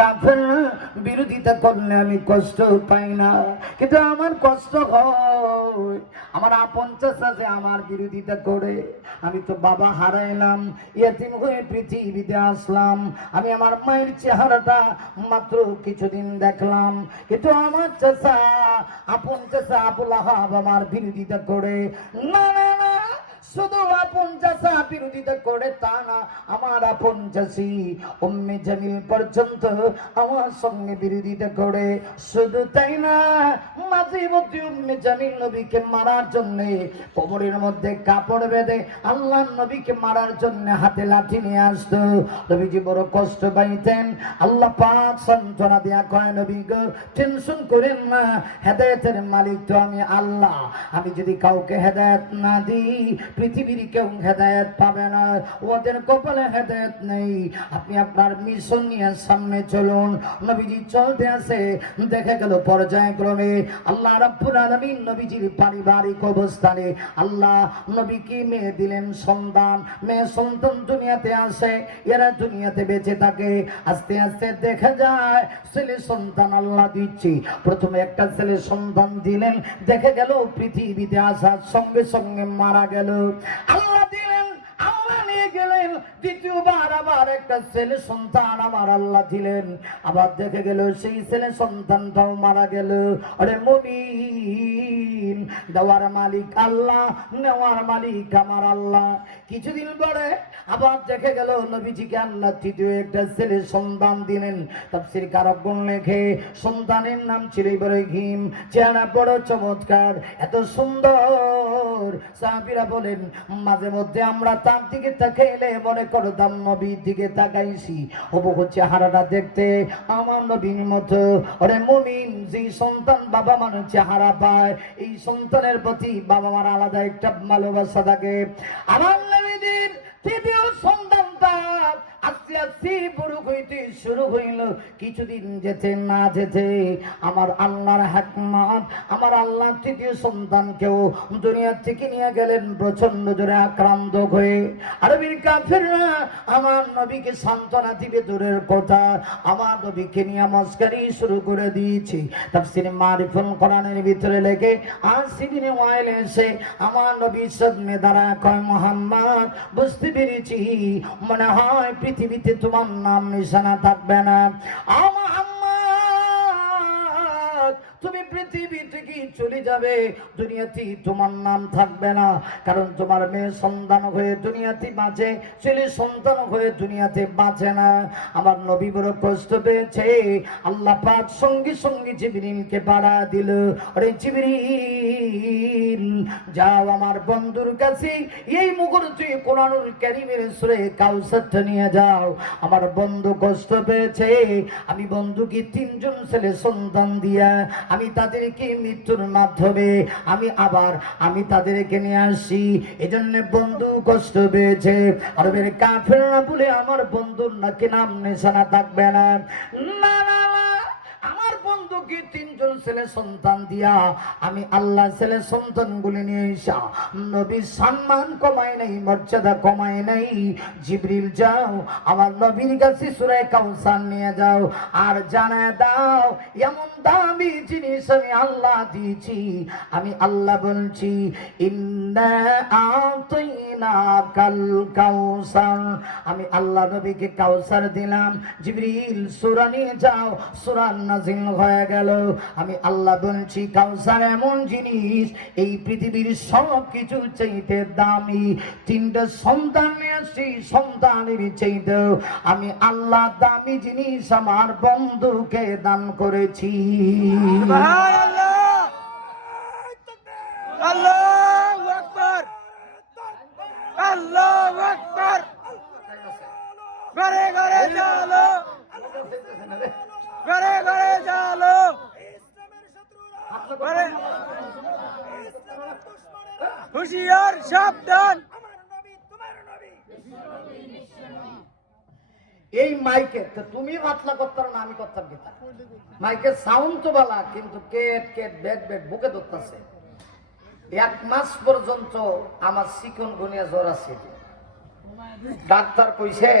কাফের বিরোধিতা করলে আমি কষ্ট পাই না। কিন্তু আমার কষ্ট হয়। আমার আপন চাষা আমার বিরোধিতা করে, আমি তো বাবা হারাইলাম ইয়াতিম হয়ে পৃথিবীতে আসলাম। আমি আমার মায়ের চেহারাটা মাত্র কিছুদিন দেখলাম। কিন্তু আমার চাষা আপন চাষা আবুল আহাব আমার বিরোধিতা করে না না শুধু আপন চাষা বিরোধিতা করে তা না, আমার আপন চাষি উম্মে জামিল পর্যন্ত আমার সঙ্গে বিরোধিতা করে। শুধু তাই না, মাঝে মধ্যে উম্মে জামিল নবীকে মারার জন্য মধ্যে কাপড় বেঁধে আল্লাহ নবীকে মারার জন্য হাতে লাঠি নিয়ে আসতো। নবীজি বড় কষ্ট পাইতেন। আল্লাহ পাক সান্ত্বনা দেয়া কয়, নবী টেনশন করেন না, হেদায়েতের মালিক তো আমি আল্লাহ। আমি যদি কাউকে হেদায়েত না দিই পৃথিবীর কেউ হেদায়েত পাবে না, ওদের কপালে হেদায়েত নেই। আপনি আপনার মিশন নিয়ে সামনে চলুন। নবীজি চলতে আসে দেখা গেল পর্যায়ক্রমে আল্লাহ রাব্বুল আলামিন নবীজির পারিবারিক অবস্থানে আল্লাহ নবীকে মেয়ে দিলেন সন্তান। মেয়ে সন্তান দুনিয়াতে আসে, এরা দুনিয়াতে বেঁচে থাকে। আস্তে আস্তে দেখা যায়, ছেলে সন্তান আল্লাহ দিচ্ছি। প্রথমে একটা ছেলে সন্তান দিলেন, দেখা গেল পৃথিবীতে আসার সঙ্গে সঙ্গে মারা গেল। আল্লাহ দিলেন, আল্লাহ নিয়ে গেলেন। দ্বিতীয়বার আবার একটা ছেলে সন্তান আমার আল্লাহ দিলেন। আবার দেখে গেল সেই ছেলে সন্তানটাও মারা গেল। আরে দেওয়ার মালিক আল্লাহ, নেওয়ার মালিক আমার আল্লাহ। কিছুদিন পরে আবার দেখে গেল নবীজিকে আল্লাহ তৃতীয় একটা ছেলে সন্তান দিলেন। তাফসির কারকগণ লেখে, সন্তানের নাম ছিল ইব্রাহিম। চেহারা বড় চমৎকার, এত সুন্দর। সাহাবীরা বলেন, মাঝে মধ্যে আমরা তার দিকে তাকাইলে মনে করতাম নবীর দিকে তাকাইছি। হবু হচ্ছে হারাটা দেখতে আমার নবীর মতো। ওরে মমিন, যেই সন্তান বাবা মানুষ চেহারা পায়, এই সন্তানের প্রতি বাবা মার আলাদা একটা ভালোবাসা থাকে। আমার নবীদের শুরু হইল। কিছুদিন যেতে না যেতে আমার আল্লাহর হাকমাত, আমার আল্লাহ তৃতীয় সন্তানকেও দুনিয়া থেকে নিয়ে গেলেন প্রচণ্ড জোরে আক্রান্ত হয়ে। আরবির কাফেররা আমার নবীকে সান্ত্বনা দিবে দূরের কথা, আমার নবীকে নিয়ে মস্কারি শুরু করে দিয়েছে। তাফসির মারিফুল কোরআনের ভিতরে লেগে আসিবিন ওয়াইল এসে আমার নবী সদমে দ্বারা কয়, মোহাম্মদ, বুঝতে পেরেছি। মনে হয় পৃথিবীতে তোমার নাম নিশানা থাকবে না। আ তুমি পৃথিবী থেকে চলে যাবে। দুনিয়াতে তোমার নাম থাকবে না। কারণ তোমার মেয়ে সন্তান হয়ে দুনিয়াতে বাঁচে, ছেলে সন্তান হয়ে দুনিয়াতে বাঁচে না। আমার নবী বড় কষ্ট পেয়েছে। আল্লাহ পাক সঙ্গে সঙ্গে জিবরিলকে বাড়া দিল। আরে জিবরিল! যাও আমার বন্ধুর কাছে। এই মুহূর্তে কোরআনুল কারীমের সূরা কাউসারটা নিয়ে যাও। আমার বন্ধু কষ্ট পেয়েছে। আমি বন্ধুকে তিনজন ছেলে সন্তান দিয়া আমি তাদেরকে মৃত্যুর মাধ্যমে আমি আবার আমি তাদেরকে নিয়ে আসি। এজন্য বন্ধু কষ্ট পেয়েছে। আরবের কাফের না বলে, আমার বন্ধুর নাকি নাম নিশানা থাকবে না না। বন্ধুকে তিনজন ছেলে সন্তান দিয়া আমি আল্লাহ ছেলে সন্তান গুলি নিয়ে এসা নবীর সম্মান কমায় নাই, মর্যাদা কমায় নাই। জিবরিল, যাও, আমার নবীর কাছে সুরায় কাউসার নিয়ে যাও আর জানায় দাও, এমন দামি জিনিস আমি আল্লাহ দিয়েছি। আমি আল্লাহ বলছি, ইন্না আতাইনা কাল কাউসার আমি আল্লাহ নবীকে কাউসার দিলাম। জিবরিল, সূরা নিয়ে যাও, সূরা নাজিল হয়ে। গেল। আমি আল্লাহ বলছি কাউসার এমন জিনিস, এই পৃথিবীর সব কিছু চাইতে দামি। তিনটা সন্তান নিয়ে সন্তানের চাইতে আমি আল্লাহ দামি জিনিস আমার বন্ধুকে দান করেছি ঘরে ঘরে চলো ঘরে হুশিয়ার সাবধান। এই মাইকে তুমি মাতলা করতাম না, আমি করতাম কিতা মাইকের সাউন্ড তো বালা, কিন্তু কেট কেট, বেট বেট, বুকে ধরতেছে। এক মাস পর্যন্ত আমার চিকন গুনিয়া জ্বর আছে। ডাক্তার কইছে